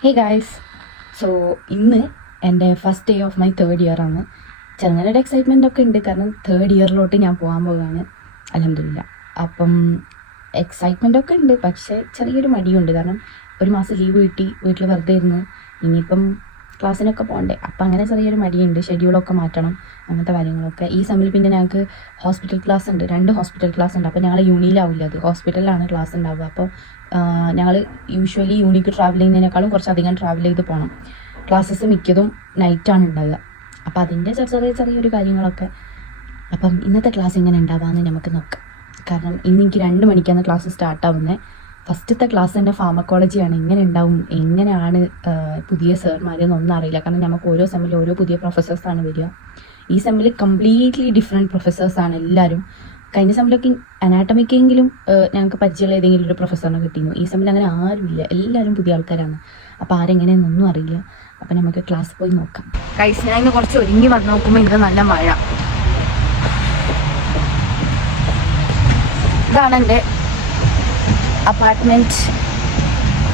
Hey guys, so ഇന്ന് എൻ്റെ first day of my third year ആണ്. ചെറുങ്ങനൊരു എക്സൈറ്റ്മെൻ്റ് ഒക്കെ ഉണ്ട്, കാരണം തേർഡ് ഇയറിലോട്ട് ഞാൻ പോകാൻ പോവുകയാണ്. അൽഹംദുലില്ലാ. അപ്പം എക്സൈറ്റ്മെൻ്റ് ഒക്കെ ഉണ്ട്, പക്ഷേ ചെറിയൊരു മടിയുണ്ട്. കാരണം ഒരു മാസം ലീവ് കിട്ടി, വീട്ടിൽ വെറുതെ ഇരുന്ന് ഇനിയിപ്പം ക്ലാസ്സിനൊക്കെ പോകണ്ടേ. അപ്പം അങ്ങനെ ചെറിയൊരു മടിയുണ്ട്. ഷെഡ്യൂളൊക്കെ മാറ്റണം, അങ്ങനത്തെ കാര്യങ്ങളൊക്കെ. ഈ സെമ്മിൽ പിന്നെ ഞങ്ങൾക്ക് ഹോസ്പിറ്റൽ ക്ലാസ് ഉണ്ട്, 2 ഹോസ്പിറ്റൽ ക്ലാസ് ഉണ്ട്. അപ്പോൾ ഞങ്ങൾ യൂണിയിലാവില്ല, അത് ഹോസ്പിറ്റലിലാണ് ക്ലാസ് ഉണ്ടാവുക. അപ്പോൾ ഞങ്ങൾ യൂഷ്വലി യൂണിക്ക് ട്രാവൽ ചെയ്യുന്നതിനേക്കാളും കുറച്ചധികം ട്രാവൽ ചെയ്ത് പോകണം. ക്ലാസ്സസ് മിക്കതും നൈറ്റാണ് ഉണ്ടാവുക. അപ്പോൾ അതിൻ്റെ ചെറിയൊരു കാര്യങ്ങളൊക്കെ. അപ്പം ഇന്നത്തെ ക്ലാസ് എങ്ങനെ ഉണ്ടാവാമെന്ന് നമുക്ക് നോക്കാം. കാരണം ഇന്ന് എനിക്ക് 2 മണിക്കാണ് ക്ലാസ് സ്റ്റാർട്ടാവുന്നത്. ഫസ്റ്റത്തെ ക്ലാസ് തന്നെ ഫാർമക്കോളജിയാണ്. എങ്ങനെ ഉണ്ടാവും, എങ്ങനെയാണ് പുതിയ സാർമാരെന്നൊന്നും അറിയില്ല. കാരണം നമുക്ക് ഓരോ സെമ്മിൽ ഓരോ പുതിയ പ്രൊഫസേഴ്സാണ് വരിക. ഈ സെമ്മിൽ കംപ്ലീറ്റ്ലി ഡിഫറെൻറ്റ് പ്രൊഫസേഴ്സാണ് എല്ലാവരും. കഴിഞ്ഞ സെമ്മിലൊക്കെ അനാട്ടമിക്കെങ്കിലും ഞങ്ങൾക്ക് പരിചയമുള്ള ഏതെങ്കിലും ഒരു പ്രൊഫസറിനെ കിട്ടിയിരുന്നു. ഈ സെമ്മിൽ അങ്ങനെ ആരുമില്ല, എല്ലാവരും പുതിയ ആൾക്കാരാണ്. അപ്പോൾ ആരെങ്ങനെയെന്നൊന്നും അറിയില്ല. അപ്പം നമുക്ക് ക്ലാസ് പോയി നോക്കാം. ഗൈസ്, ഞാൻ ഇന്ന് കുറച്ച് ഒരുങ്ങി വന്ന് നോക്കുമ്പോൾ ഇന്ന് നല്ല മഴ. ഇതാണ് എൻ്റെ അപ്പാർട്ട്മെൻറ്റ്.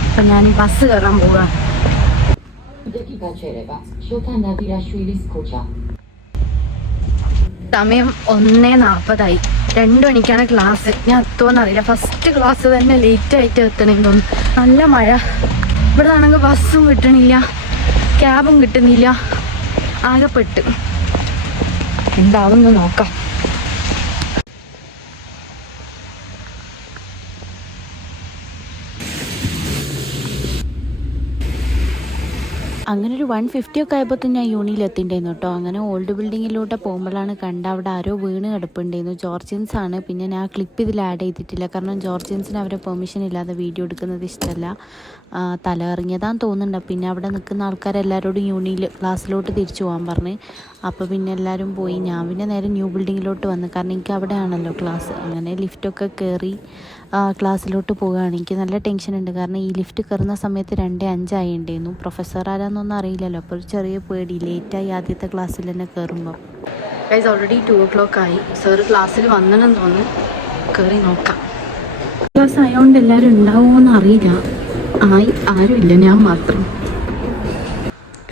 അപ്പം ഞാൻ ബസ് കയറാൻ പോവുക. സമയം 1:40 2 മണിക്കാണ് ക്ലാസ്. ഞാൻ എത്തുമെന്നറിയില്ല. ഫസ്റ്റ് ക്ലാസ് തന്നെ ലേറ്റായിട്ട് എത്തണമെന്ന് തോന്നുന്നു. നല്ല മഴ. ഇവിടെ ആണെങ്കിൽ ബസ്സും കിട്ടണില്ല, ക്യാബും കിട്ടുന്നില്ല. ആകെപ്പെട്ട്. എന്താവുമെന്ന് നോക്കാം. അങ്ങനെ ഒരു 1:50 ഒക്കെ ആയപ്പോൾ ഞാൻ യൂണിയിൽ എത്തിണ്ടായിരുന്നു കേട്ടോ. അങ്ങനെ ഓൾഡ് ബിൽഡിങ്ങിലോട്ട് പോകുമ്പോഴാണ് കണ്ട അവിടെ ആരോ വീണ് കിടപ്പുണ്ടായിരുന്നു. ജോർജിയൻസ് ആണ്. പിന്നെ ഞാൻ ക്ലിപ്പ് ഇതിൽ ആഡ് ചെയ്തിട്ടില്ല, കാരണം ജോർജിയൻസിന് അവരെ പെർമിഷൻ ഇല്ലാതെ വീഡിയോ എടുക്കുന്നത് ഇഷ്ടമല്ല. തല ഇറങ്ങിയതാന്ന് തോന്നുന്നുണ്ട്. പിന്നെ അവിടെ നിൽക്കുന്ന ആൾക്കാരെല്ലാവരോടും യൂണിയിൽ ക്ലാസ്സിലോട്ട് തിരിച്ചു പോകാൻ പറഞ്ഞ്. അപ്പോൾ പിന്നെ എല്ലാവരും പോയി. ഞാൻ പിന്നെ നേരെ ന്യൂ ബിൽഡിങ്ങിലോട്ട് വന്നു, കാരണം എനിക്ക് അവിടെയാണല്ലോ ക്ലാസ്. അങ്ങനെ ലിഫ്റ്റൊക്കെ കയറി ക്ലാസ്സിലോട്ട് പോവുകയാണ്. എനിക്ക് നല്ല ടെൻഷൻ ഉണ്ട്, കാരണം ഈ ലിഫ്റ്റ് കയറുന്ന സമയത്ത് 2:05 ആയിട്ടുണ്ടായിരുന്നു. പ്രൊഫസർ ആരാന്നൊന്നും അറിയില്ലല്ലോ, അപ്പോൾ ഒരു ചെറിയ പേടി, ലേറ്റായി ആദ്യത്തെ ക്ലാസ്സിൽ തന്നെ കയറുമ്പോൾ. ഗൈസ്, ഓൾറെഡി 2 o'clock ആയി. സാറ് ക്ലാസ്സിൽ വന്നെന്ന് തോന്നുന്നു. കയറി നോക്കാം. ക്ലാസ് ആയതുകൊണ്ട് എല്ലാവരും ഉണ്ടാവുമോയെന്ന് അറിയില്ല. ആരുമില്ല, ഞാൻ മാത്രം.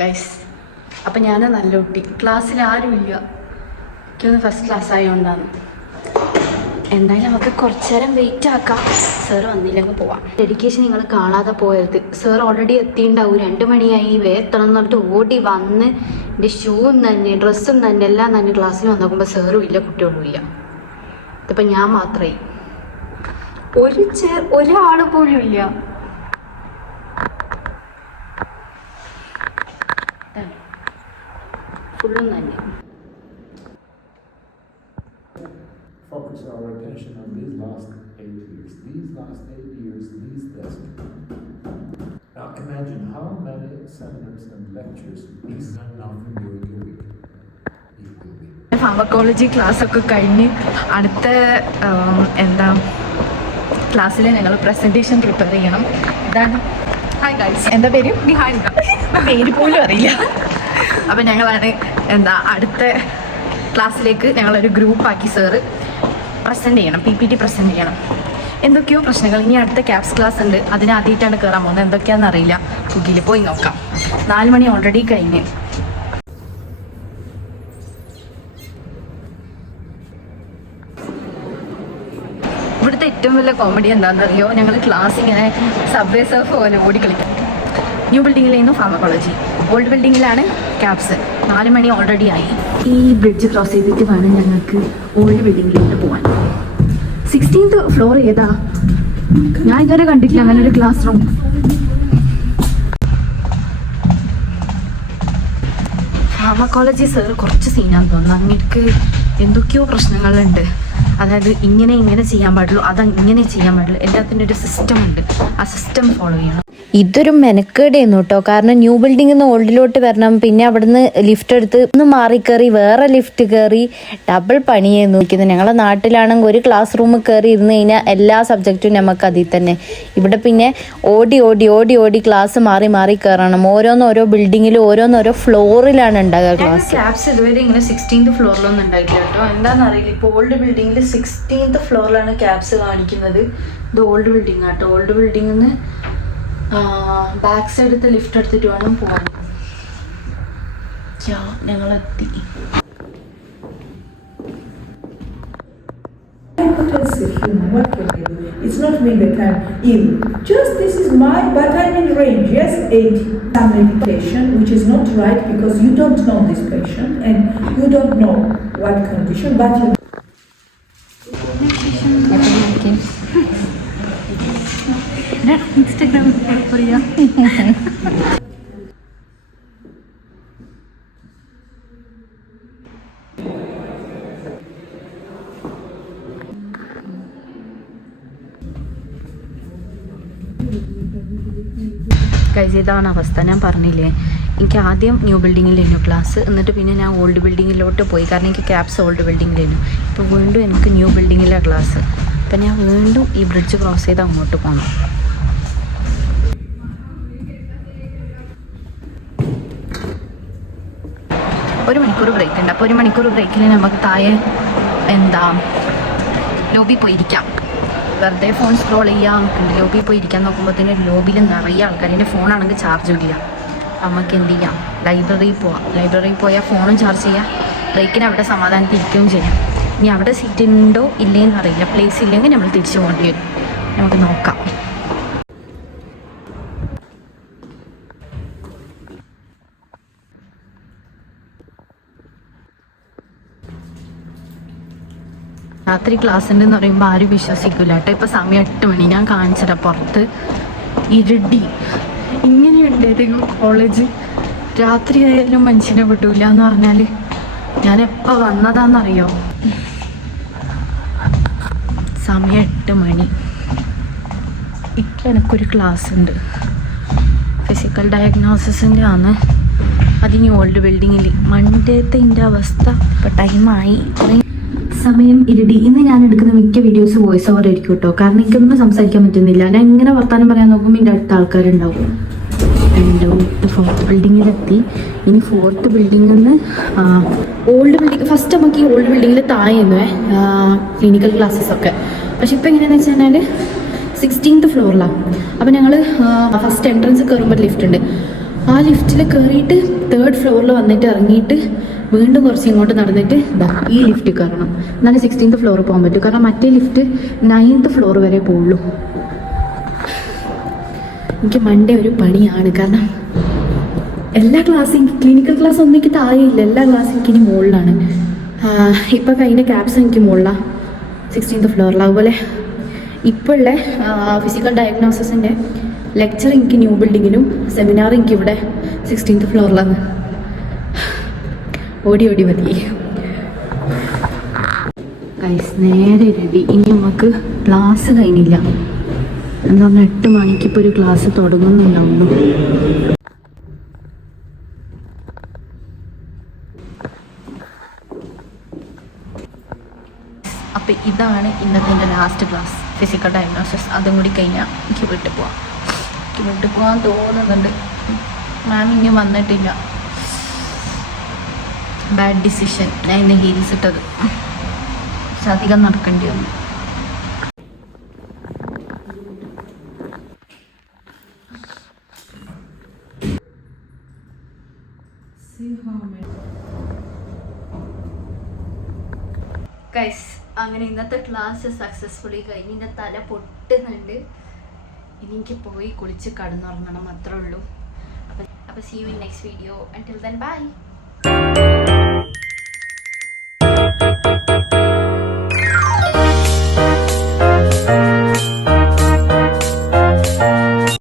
ഗൈസ്, അപ്പം ഞാൻ നല്ല കുട്ടി. ക്ലാസ്സിൽ ആരുമില്ല. എനിക്കൊന്ന് ഫസ്റ്റ് ക്ലാസ് ആയതുകൊണ്ടാണ്. എന്തായാലും നമുക്ക് കുറച്ച് നേരം വെയിറ്റ് ആക്കാം. സാർ വന്നില്ലെങ്കിൽ പോവാം. ഡെഡിക്കേഷൻ നിങ്ങൾ കാണാതെ പോയത്. Sir already എത്തിയിട്ടുണ്ടാവും. 2 മണിയായി, എത്തണം എന്ന് പറഞ്ഞിട്ട് ഓടി വന്ന് എൻ്റെ ഷൂവും തന്നെ ഡ്രസ്സും തന്നെ എല്ലാം തന്നെ ക്ലാസ്സിൽ വന്ന് നോക്കുമ്പോൾ സാറും ഇല്ല, കുട്ടികളും ഇല്ല. ഇതിപ്പോൾ ഞാൻ മാത്രമേ, ഒരാൾ പോലും ഇല്ല. ഫുള്ളും തന്നെ. Focus our attention on these last 8 years. These last 8 years, these desks. Now imagine how many seminars and lectures these are now during the week. Pharmacology ക്ലാസ്സൊക്കെ കഴിഞ്ഞ് അടുത്ത ക്ലാസ്സിൽ ഞങ്ങൾ പ്രസൻറ്റേഷൻ പ്രിപ്പയർ ചെയ്യണം. ഇതാണ്. ഹായ് ഗൈസ്, എന്താ പേര്? പേര് പോലും അറിയില്ല. അപ്പം ഞങ്ങളാണ് അടുത്ത ക്ലാസ്സിലേക്ക് ഞങ്ങളൊരു ഗ്രൂപ്പാക്കി സാറ് പ്രസൻറ്റ് ചെയ്യണം, PPT പ്രസൻറ്റ് ചെയ്യണം. എന്തൊക്കെയോ പ്രശ്നങ്ങൾ. ഇനി അടുത്ത ക്യാപ്സ് ക്ലാസ് ഉണ്ട്, അതിന് ആദ്യമായിട്ടാണ് കയറാൻ പോകുന്നത്. എന്തൊക്കെയാണെന്ന് അറിയില്ല. ഗൂഗിളിൽ പോയി നോക്കാം. 4 മണി ഓൾറെഡി കഴിഞ്ഞ്. ഇവിടുത്തെ ഏറ്റവും വലിയ കോമഡി എന്താണെന്നറിയോ? ഞങ്ങൾ ക്ലാസ് ഇങ്ങനെ സബ്വേ സർഫ് പോലെ ഓടിക്കളിക്കും. ന്യൂ ബിൽഡിങ്ങിലായിരുന്നു ഫാർമക്കോളജി, ഓൾഡ് ബിൽഡിങ്ങിലാണ് ക്യാപ്സ്. 4 മണി ഓൾറെഡി ആയി. ഈ ബ്രിഡ്ജ് ക്രോസ് ചെയ്തിട്ട് വേണം ഞങ്ങൾക്ക് ഓൾഡ് ബിൽഡിങ്ങിലോട്ട് പോകാൻ. 16th ഫ്ലോർ ഏതാ? ഞാൻ ഇതുവരെ കണ്ടിട്ടില്ല അങ്ങനെ ഒരു ക്ലാസ് റൂം. ഫാർമക്കോളജി സാർ കുറച്ച് സീനാന്ന് തോന്നുന്നു. അങ്ങേക്ക് എന്തൊക്കെയോ പ്രശ്നങ്ങളുണ്ട്. അതായത് ഇങ്ങനെ ചെയ്യാൻ പാടുള്ളൂ, അതങ്ങനെ ചെയ്യാൻ പാടുള്ളൂ. എല്ലാത്തിൻ്റെ ഒരു സിസ്റ്റം ഉണ്ട്. ആ സിസ്റ്റം ഫോളോ ചെയ്യണം. ഇതൊരു മെനക്കേടായിരുന്നു കേട്ടോ, കാരണം ന്യൂ ബിൽഡിങ്ങിൽ നിന്ന് ഓൾഡിലോട്ട് വരണം, പിന്നെ അവിടുന്ന് ലിഫ്റ്റ് എടുത്ത് ഒന്ന് മാറിക്കയറി വേറെ ലിഫ്റ്റ് കയറി, ഡബിൾ പണിയായിരുന്നു ഇരിക്കുന്നത്. ഞങ്ങളുടെ നാട്ടിലാണെങ്കിൽ ഒരു ക്ലാസ് റൂമിൽ കയറി ഇരുന്ന് കഴിഞ്ഞാൽ എല്ലാ സബ്ജക്റ്റും നമുക്ക് അതിൽ തന്നെ. ഇവിടെ പിന്നെ ഓടി ക്ലാസ് മാറി കയറണം. ഓരോ ബിൽഡിങ്ങിലും ഓരോ ഫ്ലോറിലാണ് ഉണ്ടാകുക ക്ലാസ്. ക്യാബ്സ് ഇതുവരെ ഇങ്ങനെ 16th ഫ്ലോറിലൊന്നും ഉണ്ടായിട്ടില്ല കേട്ടോ. എന്താണെന്നറിയില്ല. ഇപ്പോൾ ഓൾഡ് ബിൽഡിങ്ങിൽ 16th ഫ്ലോറിലാണ് ക്യാബ്സ് കാണിക്കുന്നത്. ഇത് ഓൾഡ് ബിൽഡിംഗ് ആട്ടോ. ഓൾഡ് ബിൽഡിങ്ങിൽ നിന്ന് ബാക്ക് സൈഡത്തെ ലിഫ്റ്റ് എടുത്തിട്ട് വേണം പോകാൻ. ഞങ്ങളെത്തി. What can I do? It's not me that I'm ill. Just this is but I'm in range. Yes, 80. Some medication, which is not right because you don't know this patient and you don't know what condition, but you. Instagram പറയാ. Guys, ഇതാണ് അവസ്ഥ. ഞാൻ പറഞ്ഞില്ലേ, എനിക്ക് ആദ്യം new ബിൽഡിങ്ങിലായിരുന്നു class, എന്നിട്ട് പിന്നെ ഞാൻ ഓൾഡ് ബിൽഡിങ്ങിലോട്ട് പോയി. കാരണം എനിക്ക് ക്യാപ്സ് ഓൾഡ് ബിൽഡിങ്ങിലായിരുന്നു. ഇപ്പോൾ വീണ്ടും എനിക്ക് ന്യൂ ബിൽഡിങ്ങിലാണ് ക്ലാസ്. അപ്പം ഞാൻ വീണ്ടും ഈ ബ്രിഡ്ജ് ക്രോസ് ചെയ്ത് അങ്ങോട്ട് പോകണം. ഒരു മണിക്കൂർ ബ്രേക്ക് ഉണ്ട്. അപ്പോൾ ഒരു മണിക്കൂർ ബ്രേക്കിൽ നമുക്ക് താഴെ ലോബി പോയിരിക്കാം. വെറുതെ ഫോൺ സ്ക്രോൾ ചെയ്യാൻ നോക്കുന്നുണ്ട്. ലോബിയിൽ പോയി ഇരിക്കാൻ നോക്കുമ്പോഴത്തേന് ലോബിയിൽ നിറയെ ആൾക്കാർ. എൻ്റെ ഫോണാണെങ്കിൽ ചാർജും ഇല്ല. നമുക്ക് എന്ത് ചെയ്യാം, ലൈബ്രറിയിൽ പോവാം. ലൈബ്രറിയിൽ പോയാൽ ഫോണും ചാർജ് ചെയ്യാം, ബ്രേക്കിന് അവിടെ സമാധാനത്തിൽ ഇരിക്കുകയും ചെയ്യാം. ഇനി അവിടെ സീറ്റ് ഉണ്ടോ ഇല്ലേന്ന് അറിയില്ല. പ്ലേസ് ഇല്ലെങ്കിൽ നമ്മൾ തിരിച്ചു പോകേണ്ടി വരും. നമുക്ക് നോക്കാം. രാത്രി ക്ലാസ് ഉണ്ടെന്ന് പറയുമ്പോൾ ആരും വിശ്വസിക്കില്ല കേട്ടോ. ഇപ്പോൾ സമയം 8 മണി. ഞാൻ കാണിച്ചിട്ട് പുറത്ത് ഇരുടി. ഇങ്ങനെയുണ്ട് ഏതെങ്കിലും കോളേജ്? രാത്രി ആയാലും മനുഷ്യനെ വിടൂല എന്ന് പറഞ്ഞാൽ ഞാൻ എപ്പോൾ വന്നതാണെന്നറിയോ? സമയം 8 മണി. ഇപ്പം എനിക്കൊരു ക്ലാസ് ഉണ്ട്, ഫിസിക്കൽ ഡയഗ്നോസിസിൻ്റെ ആണ്. അതിന് ഓൾഡ് ബിൽഡിങ്ങിൽ. മണ്ടേത്തെ എൻ്റെ അവസ്ഥ. ഇപ്പം ടൈമായി. സമയം ഇരുടി. ഇന്ന് ഞാൻ എടുക്കുന്ന മിക്ക വീഡിയോസ് വോയിസ് ഓവർ ആയിരിക്കും കേട്ടോ. കാരണം എനിക്കൊന്നും സംസാരിക്കാൻ പറ്റുന്നില്ല. ഞാൻ ഇങ്ങനെ വർത്താനം പറയാൻ നോക്കുമ്പോൾ എൻ്റെ അടുത്ത ആൾക്കാരുണ്ടാവും. ഫോർത്ത് ബിൽഡിങ്ങിലെത്തി. ഇനി ഫോർത്ത് ബിൽഡിങ്ങിൽ നിന്ന് ഓൾഡ് ബിൽഡിങ്. ഫസ്റ്റ് നമുക്ക് ഈ ഓൾഡ് ബിൽഡിങ്ങിൽ താഴെയുന്നു ക്ലിനിക്കൽ ക്ലാസ്സസൊക്കെ. പക്ഷെ ഇപ്പം എങ്ങനെയാണെന്ന് വെച്ച് കഴിഞ്ഞാൽ 16th ഫ്ലോറിലാണ്. അപ്പോൾ ഞങ്ങൾ ഫസ്റ്റ് എൻട്രൻസ് കയറുമ്പോൾ ലിഫ്റ്റ് ഉണ്ട്. ആ ലിഫ്റ്റിൽ കയറിയിട്ട് 3rd ഫ്ലോറിൽ വന്നിട്ട് ഇറങ്ങിയിട്ട് വീണ്ടും കുറച്ച് ഇങ്ങോട്ട് നടന്നിട്ട് ഈ ലിഫ്റ്റ് കയറണം. എന്നാലും 16th ഫ്ലോറിൽ പോകാൻ പറ്റും. കാരണം മറ്റേ ലിഫ്റ്റ് 9th ഫ്ലോർ വരെ പോവുള്ളൂ. എനിക്ക് മൺഡേ ഒരു പണിയാണ്. കാരണം എല്ലാ ക്ലാസ്സും, ക്ലിനിക്കൽ ക്ലാസ് ഒന്നും എനിക്ക് താഴെയില്ല. എല്ലാ ക്ലാസ്സും എനിക്ക് ഇനി മുകളിലാണ്. ഇപ്പം കഴിഞ്ഞ ക്യാപ്സ് എനിക്ക് മുകളിലാണ്, 16th ഫ്ലോറിൽ. അതുപോലെ ഇപ്പോൾ ഉള്ള ഫിസിക്കൽ ഡയഗ്നോസിസിൻ്റെ ലെക്ചർ എനിക്ക് ന്യൂ ബിൽഡിങ്ങിലും, സെമിനാർ എനിക്ക് ഇവിടെ 16th ഫ്ലോറിലാണ്. ഓടി മതി ഗൈസ്. നേരെ റെഡി. ഇനി നമുക്ക് ക്ലാസ് കഴിഞ്ഞില്ല. എന്താ 8 മണിക്ക് ഇപ്പോൾ ഒരു ക്ലാസ് തുടങ്ങുന്നുണ്ടാവുന്നു. അപ്പം ഇതാണ് ഇന്നത്തെ എൻ്റെ ലാസ്റ്റ് ക്ലാസ്, ഫിസിക്കൽ ഡയഗ്നോസിസ്. അതും കൂടി കഴിഞ്ഞാൽ എനിക്ക് വീട്ടിൽ പോകാൻ തോന്നുന്നുണ്ട്. മാം ഇനി വന്നിട്ടില്ല. Bad decision. ഞാൻ ഇന്ന് ഹീൽസ് ഇട്ടത്. പക്ഷെ അധികം നടക്കേണ്ടി വന്നു. ഗൈസ്, അങ്ങനെ ഇന്നത്തെ ക്ലാസ് സക്സസ്ഫുള്ളി കഴിഞ്ഞ് എൻ്റെ തല പൊട്ടുന്നുണ്ട്. ഇനി എനിക്ക് പോയി കുളിച്ച് കടന്നുറങ്ങണം, അത്രേ ഉള്ളൂ. അപ്പോൾ see you in next video. Until then, bye.